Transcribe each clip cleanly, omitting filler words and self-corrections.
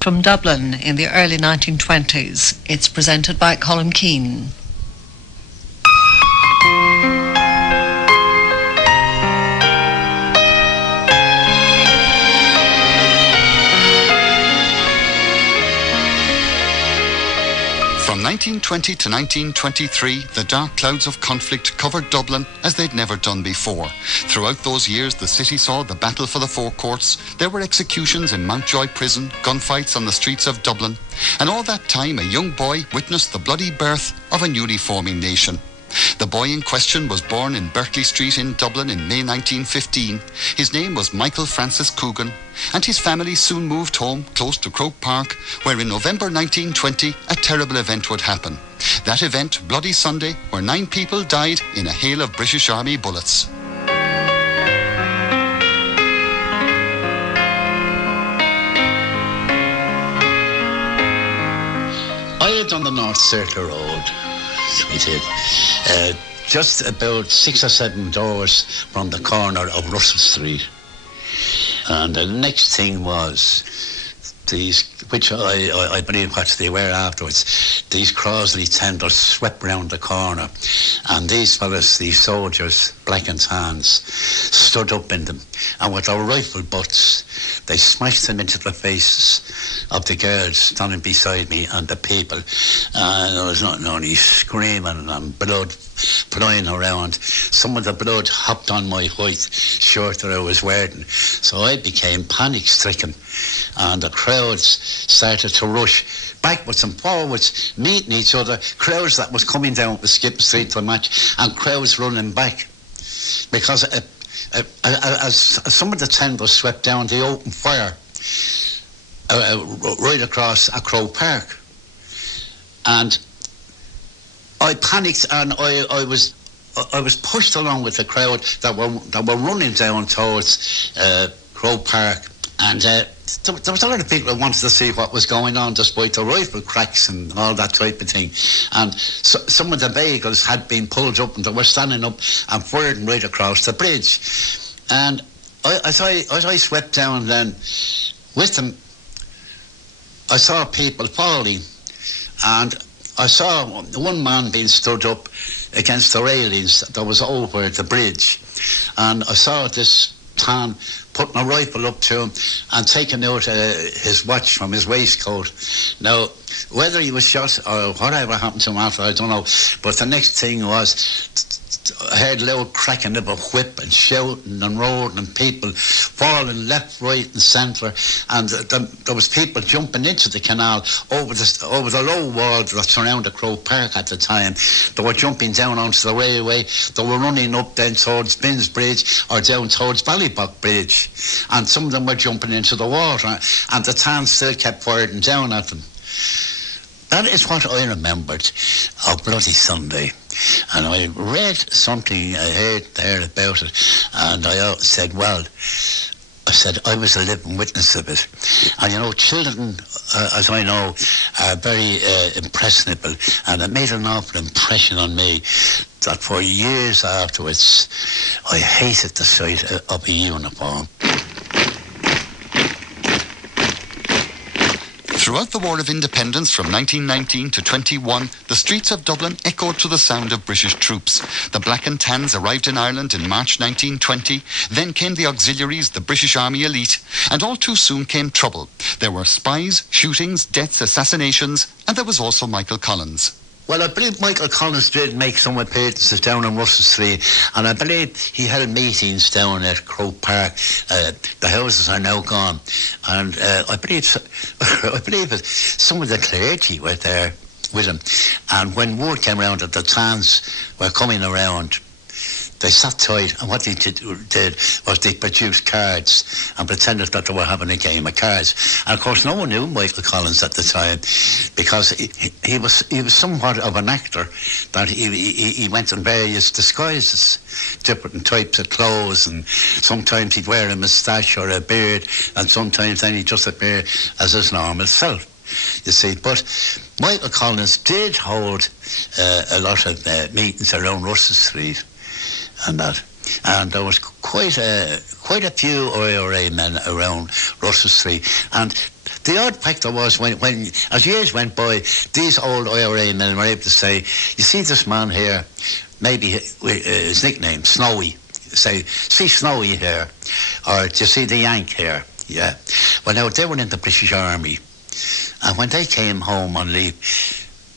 From Dublin in the early 1920s, it's presented by Colin Keane. From 1920 to 1923, the dark clouds of conflict covered Dublin as they'd never done before. Throughout those years, the city saw the battle for the Four Courts. There were executions in Mountjoy Prison, gunfights on the streets of Dublin. And all that time, a young boy witnessed the bloody birth of a newly forming nation. The boy in question was born in Berkeley Street in Dublin in May 1915. His name was Michael Francis Coogan, and his family soon moved home close to Croke Park, where in November 1920 a terrible event would happen. That event, Bloody Sunday, where 9 people died in a hail of British Army bullets. I lived on the North Circular Road. I did. Just about 6 or 7 doors from the corner of Russell Street. And the next thing was these, which I believe what they were afterwards, these Crosley tenders swept round the corner. And these fellas, these soldiers, black and tans, stood up in them. And with their rifle butts, they smashed them into the faces of the girls standing beside me and the people. And there was nothing only screaming and blood flying around. Some of the blood hopped on my white shirt that I was wearing. So I became panic-stricken. And the crowds started to rush backwards and forwards, meeting each other. Crowds that was coming down the Skip Street to match, and crowds running back. Because as some of the tenders swept down, they opened fire right across Croke Park. And I panicked, and I was pushed along with the crowd that were running down towards Croke Park. And there was a lot of people who wanted to see what was going on, despite the rifle cracks and all that type of thing. And some of the vehicles had been pulled up, and they were standing up and firing right across the bridge. And as I swept down then with them, I saw people falling, and I saw one man being stood up against the railings that was over the bridge. And I saw this tan putting a rifle up to him and taking out his watch from his waistcoat. Now, whether he was shot or whatever happened to him after, I don't know. But the next thing was, I heard loud cracking of a whip and shouting and roaring and people falling left, right and centre. And there was people jumping into the canal over the low wall that surrounded Croke Park at the time. They were jumping down onto the railway. They were running up then towards Binns Bridge or down towards Ballybock Bridge. And some of them were jumping into the water, and the tans still kept firing down at them. That is what I remembered of Bloody Sunday. And I read something, I heard there about it, and I said, well, I was a living witness of it. And, you know, children, as I know, are very impressionable, and it made an awful impression on me that for years afterwards, I hated the sight of a uniform. Throughout the War of Independence from 1919 to 21, the streets of Dublin echoed to the sound of British troops. The Black and Tans arrived in Ireland in March 1920. Then came the auxiliaries, the British Army elite, and all too soon came trouble. There were spies, shootings, deaths, assassinations, and there was also Michael Collins. Well, I believe Michael Collins did make some appearances down on Russell Street, and I believe he held meetings down at Croke Park. The houses are now gone, and I believe some of the clergy were there with him. And when word came around that the tans were coming around, they sat tight, and what they did was they produced cards and pretended that they were having a game of cards. And of course, no one knew Michael Collins at the time, because he was somewhat of an actor. That he went in various disguises, different types of clothes, and sometimes he'd wear a moustache or a beard, and sometimes then he'd just appear as his normal self. You see, but Michael Collins did hold a lot of meetings around Russell Street. And there was quite a few IRA men around Russell Street, and The odd factor was when as years went by, these old IRA men were able to say, you see this man here, maybe his nickname, Snowy. Say, see Snowy here, or do you see the Yank here? Yeah. Well, now, they were in the British Army, and when they came home on leave,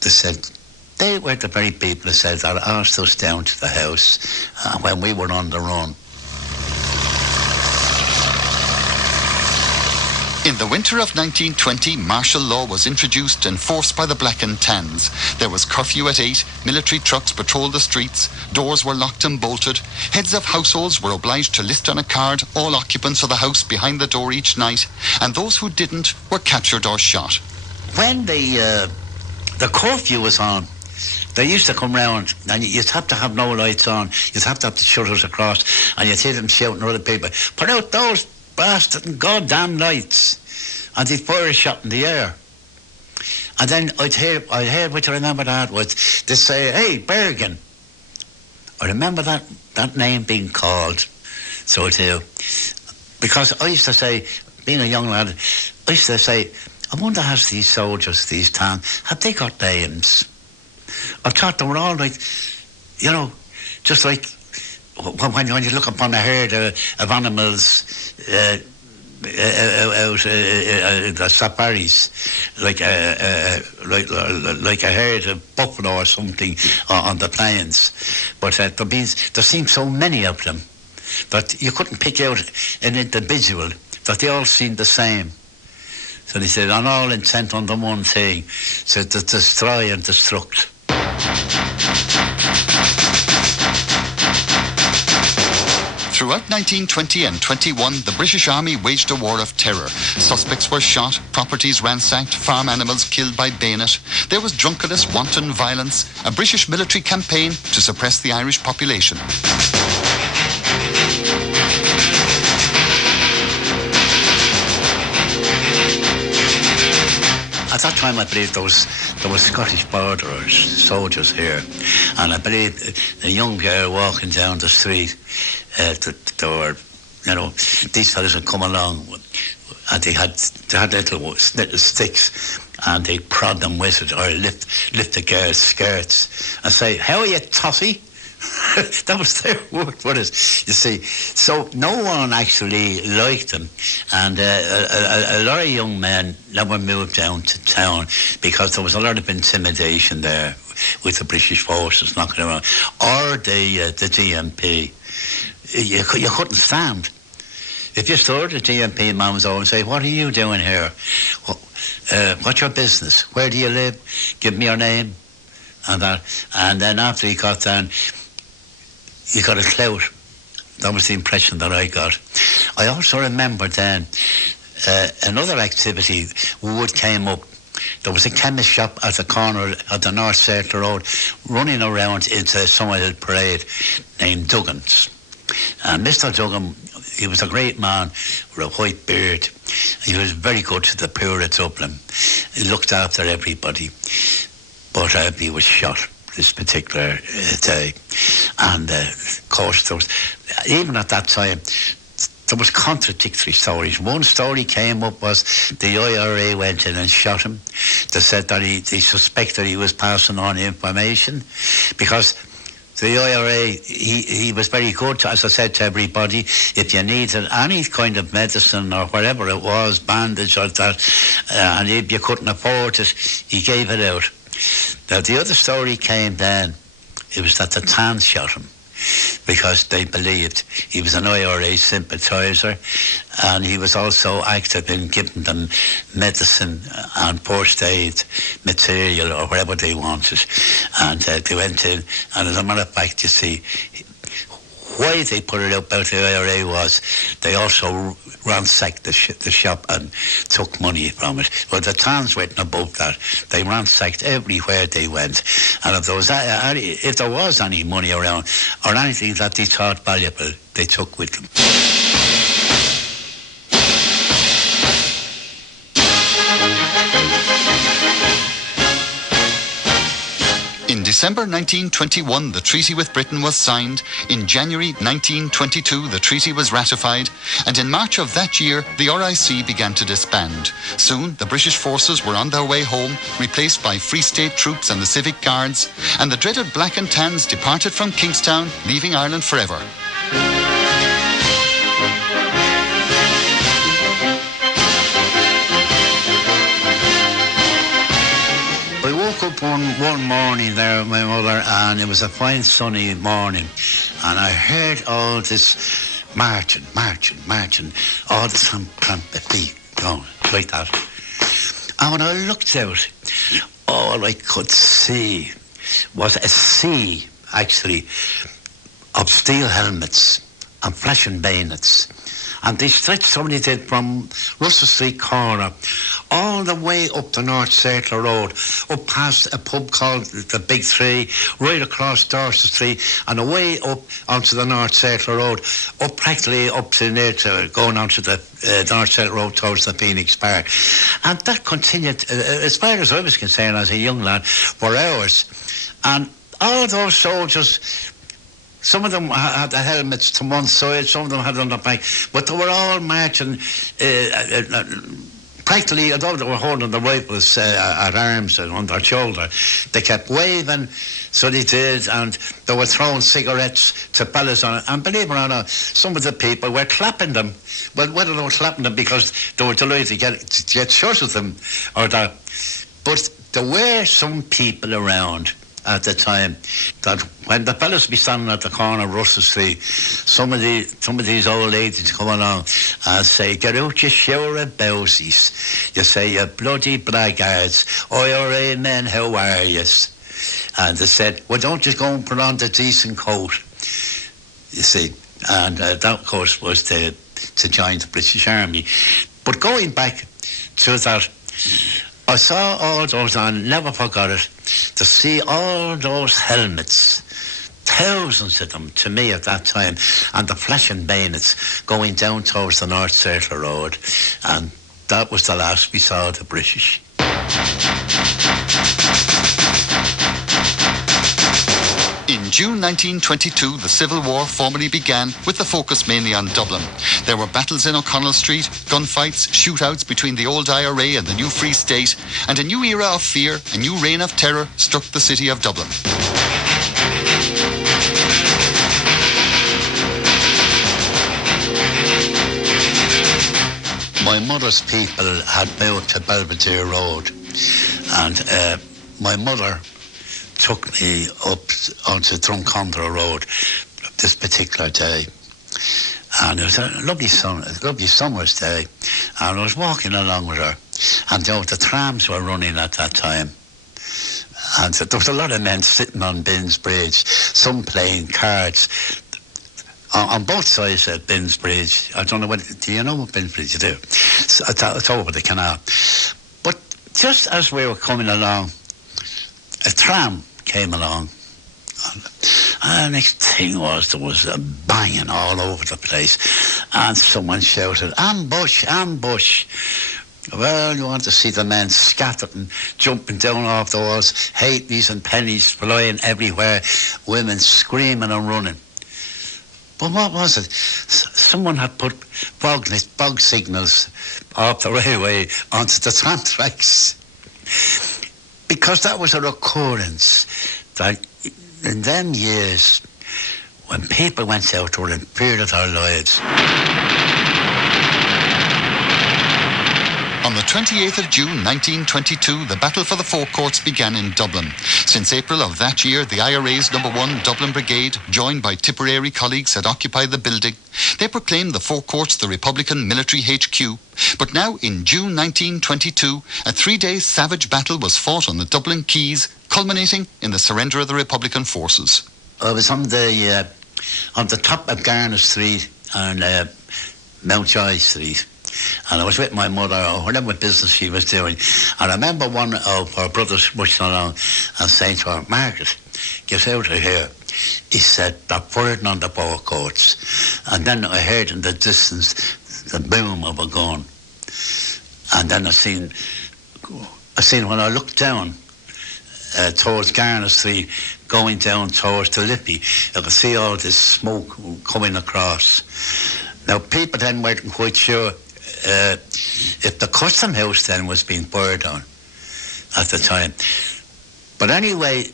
they said, they were the very people that said that asked us down to the house when we were on the run. In the winter of 1920, martial law was introduced, enforced by the Black and Tans. There was curfew at 8, military trucks patrolled the streets, doors were locked and bolted, heads of households were obliged to list on a card all occupants of the house behind the door each night, and those who didn't were captured or shot. When the curfew was on, they used to come round, and you'd have to have no lights on, you'd have to have the shutters across, and you'd hear them shouting at other people, put out those bastard and goddamn lights, and they'd fire a shot in the air. And then I'd hear what I remember that was, they'd say, hey, Bergen. I remember that name being called, so I do. Because I used to say, being a young lad, I used to say, I wonder has these soldiers, these tans, have they got names? I thought they were all like, you know, just like when you look upon a herd of animals out the safaris, like a herd of buffalo or something on the plains. But there seemed so many of them that you couldn't pick out an individual, that they all seemed the same. So they said, on all intent on the one thing, so to destroy and destruct. Throughout 1920 and 21, the British Army waged a war of terror. Suspects were shot, properties ransacked, farm animals killed by bayonet. There was drunkenness, wanton violence, a British military campaign to suppress the Irish population. At that time, I believe there was Scottish borderers, soldiers here, and I believe a young girl walking down the street, there were, you know, these fellas would come along, and they had little sticks, and they'd prod them with it, or lift the girl's skirts, and say, "How are you, toffee?" That was their word for it, you see. So no one actually liked them, and a lot of young men never moved down to town because there was a lot of intimidation there with the British forces knocking around, or the DMP. You couldn't stand. If you saw the DMP man was over and say, "What are you doing here? What's your business? Where do you live? Give me your name," and that. And then after he got down, you got a clout. That was the impression that I got. I also remember then another activity would came up. There was a chemist shop at the corner of the North Circle Road, running around into Summerhill Parade, named Duggan's. And Mr. Duggan, he was a great man with a white beard. He was very good to the poor of Dublin. He looked after everybody. But he was shot this particular day. And of course, there was, even at that time, there was contradictory stories. One story came up was the IRA went in and shot him. They said that they suspected he was passing on information because the IRA, he was very good, to, as I said to everybody, if you needed any kind of medicine or whatever it was, bandage or that, and if you couldn't afford it, he gave it out. Now, the other story came then, it was that the Tans shot him because they believed he was an IRA sympathiser, and he was also active in giving them medicine and first aid material or whatever they wanted. And they went in, and as a matter of fact, you see, why they put it out about the IRA was they also ransacked the shop and took money from it. Well, the Tans went above that. They ransacked everywhere they went. And if there was any money around or anything that they thought valuable, they took with them. In December 1921, the treaty with Britain was signed. In January 1922, the treaty was ratified. And in March of that year, the RIC began to disband. Soon, the British forces were on their way home, replaced by Free State troops and the Civic Guards. And the dreaded Black and Tans departed from Kingstown, leaving Ireland forever. I woke up one morning there with my mother, and it was a fine sunny morning, and I heard all this marching, all the tramp beat going like that. And when I looked out, all I could see was a sea, actually, of steel helmets and flashing bayonets. And they stretched, somebody did, from Russell Street corner all the way up the North Circular Road, up past a pub called the Big Three, right across Dorset Street, and away up onto the North Circular Road, up practically up to near to going onto the North Circular Road towards the Phoenix Park. And that continued, as far as I was concerned as a young lad, for hours. And all those soldiers, some of them had the helmets to one side, some of them had on the back, but they were all marching practically, although they were holding the rifles at arms and on their shoulder, they kept waving, so they did, and they were throwing cigarettes to fellas on it. And believe it or not, some of the people were clapping them. Well, whether they were clapping them because they were delighted to get shot of them or that. But there were some people around at the time that when the fellas be standing at the corner of Russell Street, some of these old ladies come along and say, "Get out your shower of bowsies." You say, "You bloody blackguards, oi, amen, how are yous?" And they said, "Well, don't just go and put on the decent coat." You see, and that, of course, was to join the British Army. But going back to that, I saw all those, and I never forgot it, to see all those helmets, thousands of them to me at that time, and the flashing bayonets going down towards the North Circular Road. And that was the last we saw of the British. In June 1922, the Civil War formally began, with the focus mainly on Dublin. There were battles in O'Connell Street, gunfights, shootouts between the old IRA and the new Free State, and a new era of fear, a new reign of terror struck the city of Dublin. My mother's people had moved to Belvedere Road, and my mother took me up onto Drumcondra Road this particular day. And it was a lovely summer's day, and I was walking along with her, and the trams were running at that time. And there was a lot of men sitting on Binns Bridge, some playing cards, on both sides of Binns Bridge. I don't know do you know what Binns Bridge is? It's over the canal. But just as we were coming along, a tram came along, and the next thing was there was a banging all over the place, and someone shouted, "Ambush, ambush." Well, you want to see the men scattered and jumping down off the walls, halfpennies and pennies flying everywhere, women screaming and running. But what was it? Someone had put bog signals off the railway onto the tram tracks. Because that was a recurrence that in them years, when people went out, they were in fear of their lives. On the 28th of June 1922, the battle for the Four Courts began in Dublin. Since April of that year, the IRA's No. 1 Dublin Brigade, joined by Tipperary colleagues, had occupied the building. They proclaimed the Four Courts the Republican military HQ. But now, in June 1922, a 3-day savage battle was fought on the Dublin quays, culminating in the surrender of the Republican forces. I was on the top of Garner Street and Mountjoy Street. And I was with my mother, or whatever business she was doing. And I remember one of our brothers rushing along and saying to her, "Margaret, get out of here." He said, "They're firing on the Four Courts." And then I heard in the distance the boom of a gun. And then I seen when I looked down, towards Garner Street, going down towards the Lippy. You could see all this smoke coming across. Now, people then weren't quite sure if the Custom House then was being burned on at the time. But anyway,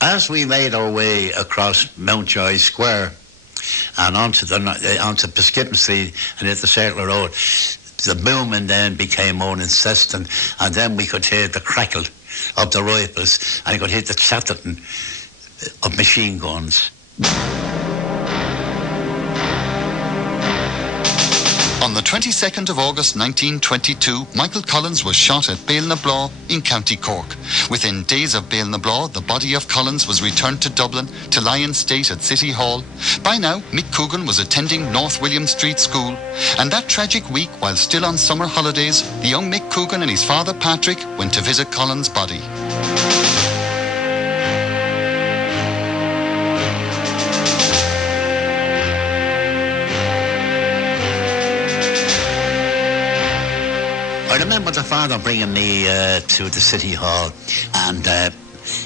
as we made our way across Mountjoy Square and onto Piskippin Street and hit the Circular Road, the booming then became more incessant, and then we could hear the crackle of the rifles, and you could hear the chattering of machine guns. On the 22nd of August 1922, Michael Collins was shot at Bale-na-Blaw in County Cork. Within days of Bale-na-Blaw, the body of Collins was returned to Dublin to lie in state at City Hall. By now, Mick Coogan was attending North William Street School, and that tragic week, while still on summer holidays, the young Mick Coogan and his father Patrick went to visit Collins' body. I remember the father bringing me to the City Hall, and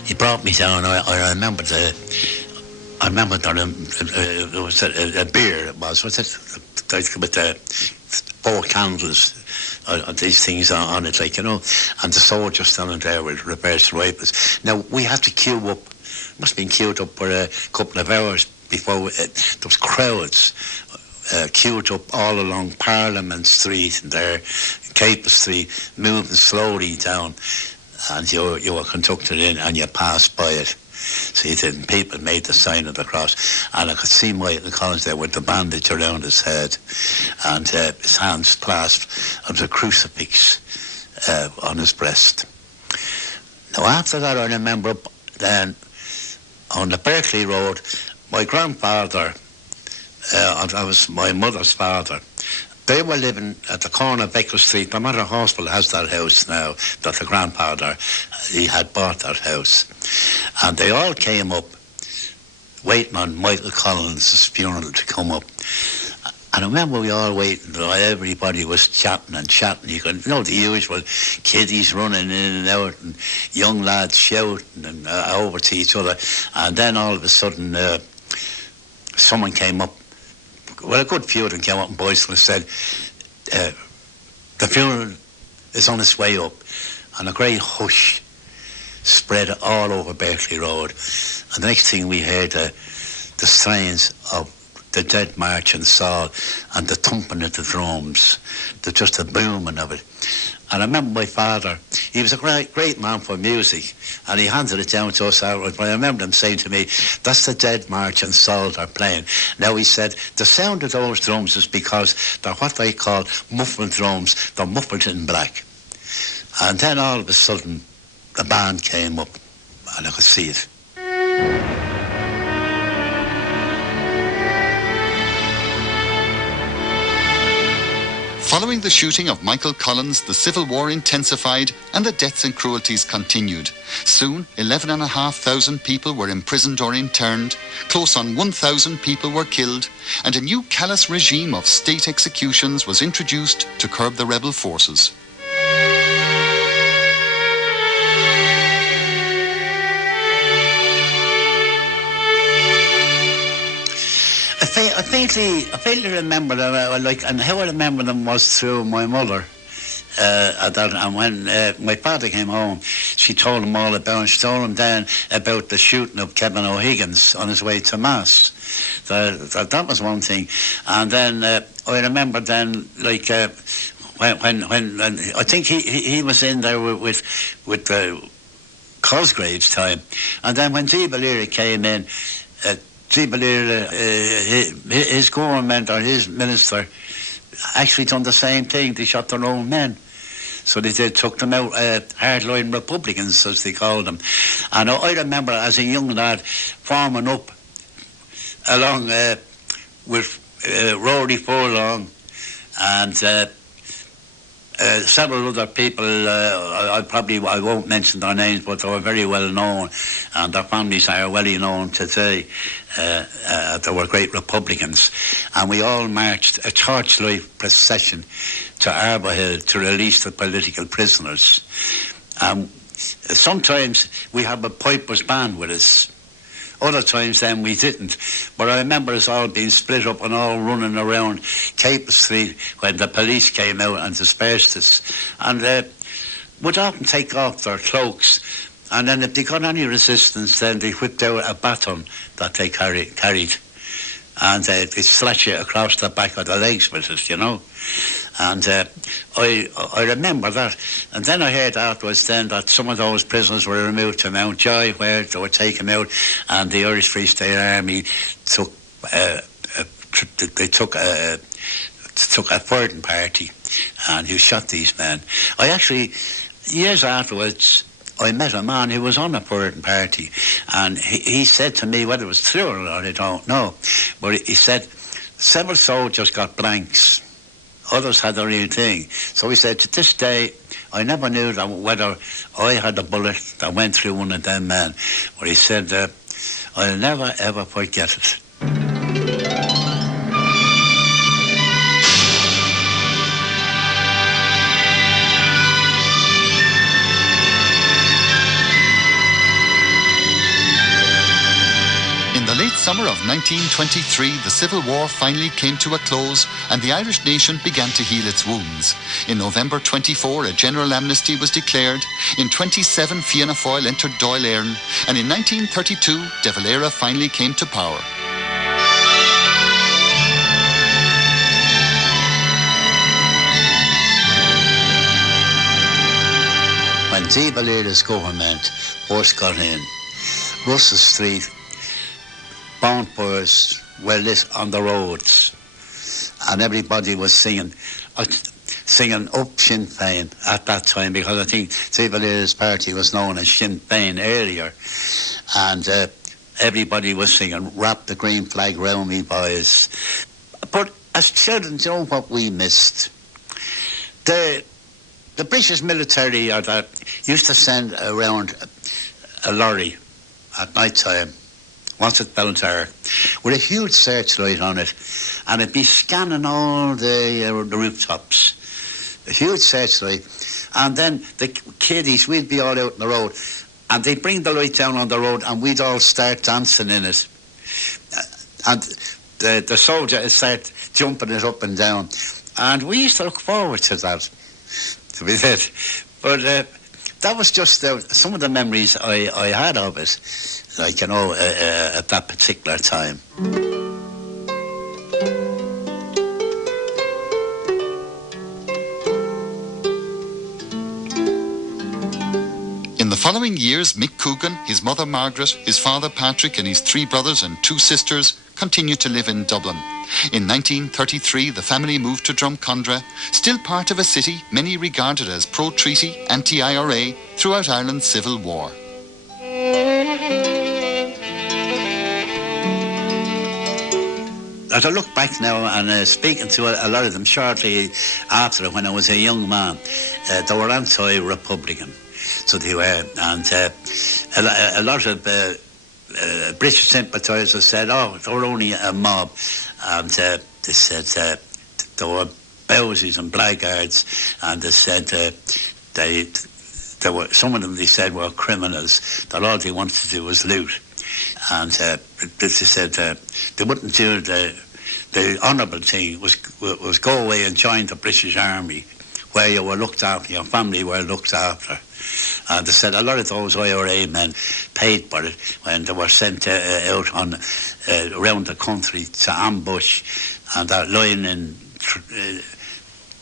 he brought me down. I remember there was a beer. It was it with the 4 candles, these things on it, like, you know, and the soldiers standing there with reversed rifles. Now we had to queue up. Must have been queued up for a couple of hours before there was crowds. Queued up all along Parliament Street and there, Capel Street, moving slowly down, and you were conducted in and you passed by it. So you didn't. People made the sign of the cross, and I could see Michael Collins there with the bandage around his head, and his hands clasped of the crucifix on his breast. Now after that, I remember then on the Berkeley Road, my grandfather, I was my mother's father. They were living at the corner of Becker Street. The Mother Hospital has that house now, that the grandfather, he had bought that house. And they all came up waiting on Michael Collins' funeral to come up. And I remember we all waiting, everybody was chatting and chatting. You could, you know, the usual kiddies running in and out and young lads shouting and over to each other. And then all of a sudden, someone came up. Well, a good few of them came up and boastfully said, the funeral is on its way up. And a great hush spread all over Berkeley Road. And the next thing we heard, the strains of the Dead March and Saul and the thumping of the drums, just the booming of it. And I remember my father, he was a great man for music, and he handed it down to us outright. But I remember him saying to me, that's the Dead March and Saul they're playing. Now, he said, the sound of those drums is because they're what they call muffled drums. They're muffled in black. And then all of a sudden, the band came up, and I could see it. Following the shooting of Michael Collins, the civil war intensified and the deaths and cruelties continued. Soon, 11,500 people were imprisoned or interned, close on 1,000 people were killed, and a new callous regime of state executions was introduced to curb the rebel forces. I faintly remember them, and how I remember them was through my mother. And when my father came home, she told him all about it. She told him then about the shooting of Kevin O'Higgins on his way to Mass. That was one thing. And then I remember then, like, when I think he was in there with Cosgrave's time. And then when G. Balera came in, his government or his minister actually done the same thing. They shot their own men. So they took them out, hardline Republicans, as they called them. And I remember as a young lad forming up along with Rory Furlong and several other people. I won't mention their names, but they were very well known, and their families are well known today. They were great Republicans, and we all marched a torchlight procession to Arbour Hill to release the political prisoners. sometimes we have a piper's band with us. Other times then we didn't. But I remember us all being split up and all running around Capel Street when the police came out and dispersed us. And would often take off their cloaks. And then if they got any resistance, then they whipped out a baton that they carried. And they slash it across the back of the legs with it, you know. And I remember that. And then I heard afterwards then that some of those prisoners were removed to Mountjoy, where they were taken out, and the Irish Free State Army took a fighting party, and who shot these men. I actually, years afterwards, I met a man who was on a fighting party, and he said to me, whether it was true or not, I don't know, but he said several soldiers got blanks. Others had the real thing. So he said, to this day, I never knew that whether I had a bullet that went through one of them men. But he said, I'll never, ever forget it. In the late summer of 1923, the Civil War finally came to a close and the Irish nation began to heal its wounds. In November 24, a general amnesty was declared. In 27, Fianna Fáil entered Dáil Éireann, and in 1932, De Valera finally came to power. When De Valera's government first got in, Russell Street, bonfires were lit on the roads, and everybody was singing up Sinn Féin at that time, because I think De Valera's party was known as Sinn Féin earlier, and everybody was singing "Wrap the Green Flag Round Me, Boys." But as children, do you know what we missed? The British military that used to send around a lorry at night time, once at Belter, with a huge searchlight on it, and it'd be scanning all the rooftops. A huge searchlight. And then the kiddies, we'd be all out on the road, and they'd bring the light down on the road, and we'd all start dancing in it. And the soldier would start jumping it up and down. And we used to look forward to that, to be fair. But that was just some of the memories I had of it. Like, you know, at that particular time. In the following years, Mick Coogan, his mother Margaret, his father Patrick and his 3 brothers and 2 sisters continued to live in Dublin. In 1933, the family moved to Drumcondra, still part of a city many regarded as pro-treaty, anti-IRA throughout Ireland's Civil War. As I look back now and speaking to a lot of them shortly after, when I was a young man, they were anti-Republican, so they were, and a lot of British sympathisers said, oh, they were only a mob, and they said they were bowsies and blackguards, and they said they were, some of them they said were criminals, that all they wanted to do was loot. And they said they wouldn't do the honourable thing was go away and join the British Army, where you were looked after, your family were looked after. And they said a lot of those IRA men paid for it when they were sent out on around the country to ambush, and they're lying in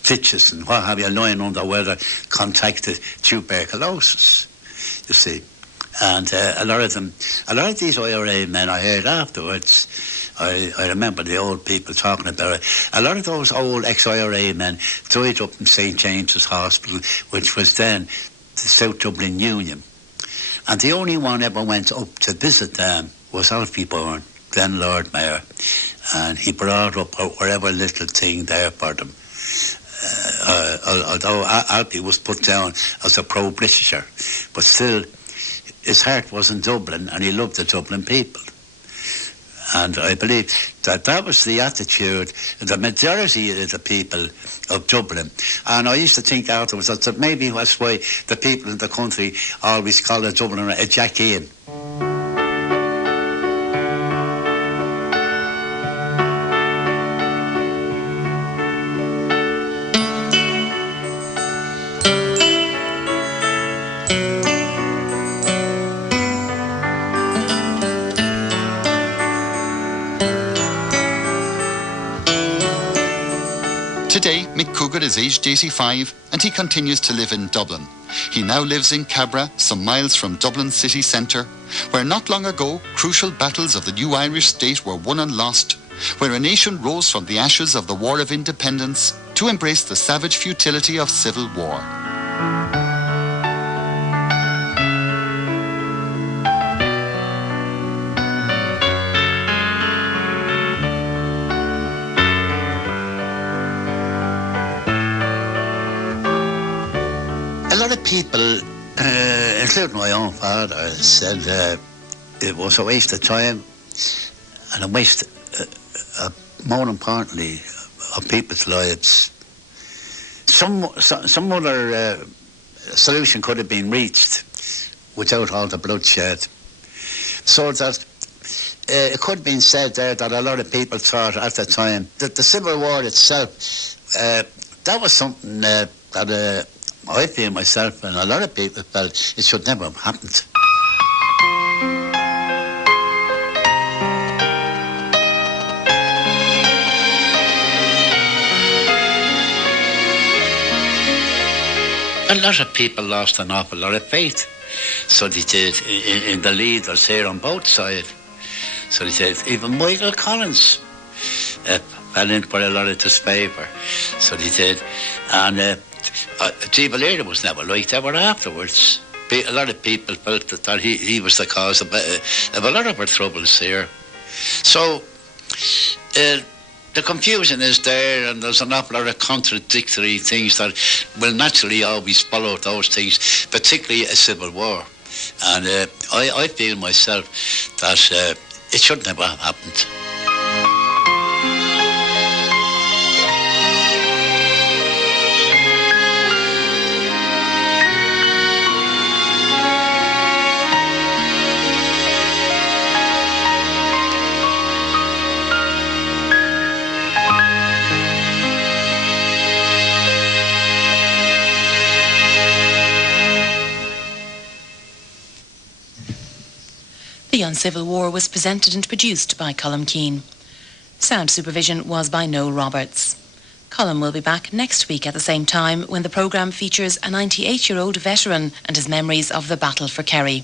ditches and what have you, lying under where they contracted tuberculosis, you see. And a lot of these IRA men I heard afterwards, I remember the old people talking about it, a lot of those old ex-IRA men died up in St. James's Hospital, which was then the South Dublin Union. And the only one ever went up to visit them was Alfie Byrne, then Lord Mayor. And he brought up whatever little thing there for them. Although Alfie was put down as a pro-Britisher, but still, his heart was in Dublin, and he loved the Dublin people. And I believe that was the attitude, the majority of the people of Dublin. And I used to think afterwards that maybe that's why the people in the country always call a Dubliner a Jack Ian. Today, Mick Coogan is aged 85 and he continues to live in Dublin. He now lives in Cabra, some miles from Dublin city centre, where not long ago crucial battles of the new Irish state were won and lost, where a nation rose from the ashes of the War of Independence to embrace the savage futility of civil war. A lot of people, including my own father, said it was a waste of time and a waste, more importantly, of people's lives. Some other solution could have been reached without all the bloodshed. So that it could have been said there that a lot of people thought at the time that the Civil War itself, that was something that I feel myself and a lot of people felt it should never have happened. A lot of people lost an awful lot of faith. So they did in the leaders here on both sides. So they said, even Michael Collins fell in for a lot of disfavour. So they did. And Valera was never liked ever afterwards. A lot of people felt that he was the cause of a lot of our troubles here. So the confusion is there, and there's an awful lot of contradictory things that will naturally always follow those things, particularly a civil war. And I feel myself that it should never have happened. The Uncivil War was presented and produced by Colm Keane. Sound supervision was by Noel Roberts. Colm will be back next week at the same time when the programme features a 98-year-old veteran and his memories of the battle for Kerry.